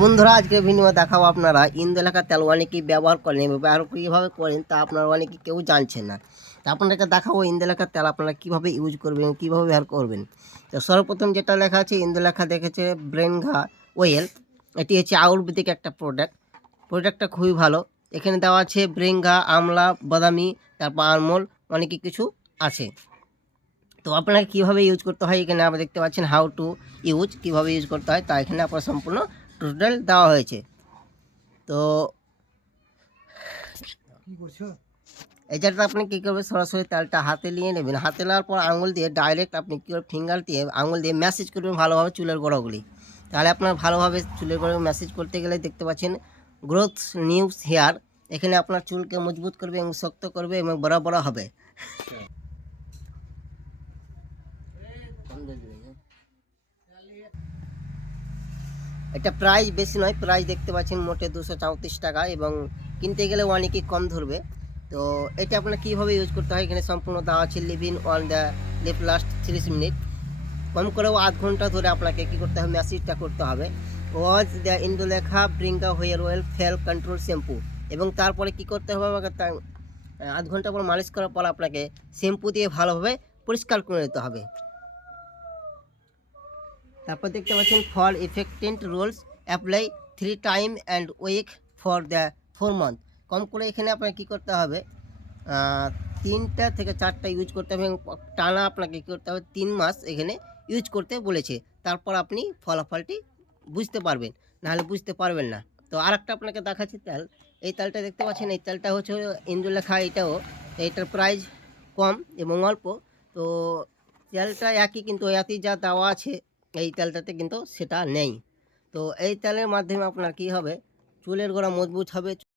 বন্ধুরা আজকের ভিডিও দেখাবো আপনারা ইন্দুলেখা তেল অনেকেই ব্যবহার করেন, ব্যবহার কীভাবে করেন তা আপনারা অনেকে কেউ জানছেন না। তা আপনাদেরকে দেখাবো ইন্দুলেখা তেল আপনারা কীভাবে ইউজ করবেন, কীভাবে ব্যবহার করবেন। তো সর্বপ্রথম যেটা লেখা আছে ইন্দুলেখা দেখেছে ব্রেনঘা ওয়েল, এটি হচ্ছে আয়ুর্বেদিক একটা প্রোডাক্টটা খুবই ভালো। এখানে দেওয়া আছে ব্রেনঘা, আমলা, বাদামি, তারপর আমল, অনেক কিছু আছে। তো আপনাকে কীভাবে ইউজ করতে হয় এখানে আপনারা দেখতে পাচ্ছেন হাউ টু ইউজ, কীভাবে ইউজ করতে হয় তা এখানে আপনার সম্পূর্ণ টোটাল দেওয়া হয়েছে। তো এটাতে আপনি কী করবেন, সরাসরি তেলটা হাতে নিয়ে নেবেন। হাতে নেওয়ার পর আঙুল দিয়ে ডাইরেক্ট আপনি কী করবেন, ফিঙ্গার দিয়ে আঙুল দিয়ে ম্যাসেজ করবেন ভালোভাবে চুলের গোড়াগুলি। তাহলে আপনার ভালোভাবে চুলের গোড়া ম্যাসেজ করতে গেলে দেখতে পাচ্ছেন গ্রোথ নিউজ হেয়ার, এখানে আপনার চুলকে মজবুত করবে এবং শক্ত করবে এবং বড় বড় হবে। এটা প্রাইস বেশি নয়, প্রাইস দেখতে পাচ্ছেন মোটে 234 টাকা এবং কিনতে গেলে অনেকই কম ধরবে। তো এটা আপনার কীভাবে ইউজ করতে হয় এখানে সম্পূর্ণ দেওয়া আছে। Living on the leap last 30 minute, কম করেও আধ ঘন্টা ধরে আপনাকে কী করতে হবে, ম্যাসেজটা করতে হবে। Was the Indulekha Bringha hair oil fall control shampoo, এবং তারপরে কী করতে হবে আমাকে আধ ঘন্টা পর মালিশ করার পর আপনাকে শ্যাম্পু দিয়ে ভালোভাবে পরিষ্কার করে নিতে হবে। তারপর দেখতে পাচ্ছেন for effective rolls apply 3 time and week for the 4 month, কম করে এখানে আপনাকে কী করতে হবে, 3টা থেকে 4টা ইউজ করতে হবে এবং টানা আপনাকে কী করতে হবে 3 মাস এখানে ইউজ করতে বলেছে। তারপর আপনি ফলাফলটি বুঝতে পারবেন, নাহলে বুঝতে পারবেন না। তো আরেকটা আপনাকে দেখাচ্ছি তেল, এই তেলটা দেখতে পাচ্ছেন, এই তেলটা হচ্ছে ইন্দুলেখা, এইটার প্রাইস কম এবং অল্প। তো তেলটা একই, কিন্তু এতে যা দেওয়া আছে এই তেলটাতে কিন্তু সেটা নেই। তো এই তেলের মাধ্যমে আপনার কী হবে, চুলের গোড়া মজবুত হবে।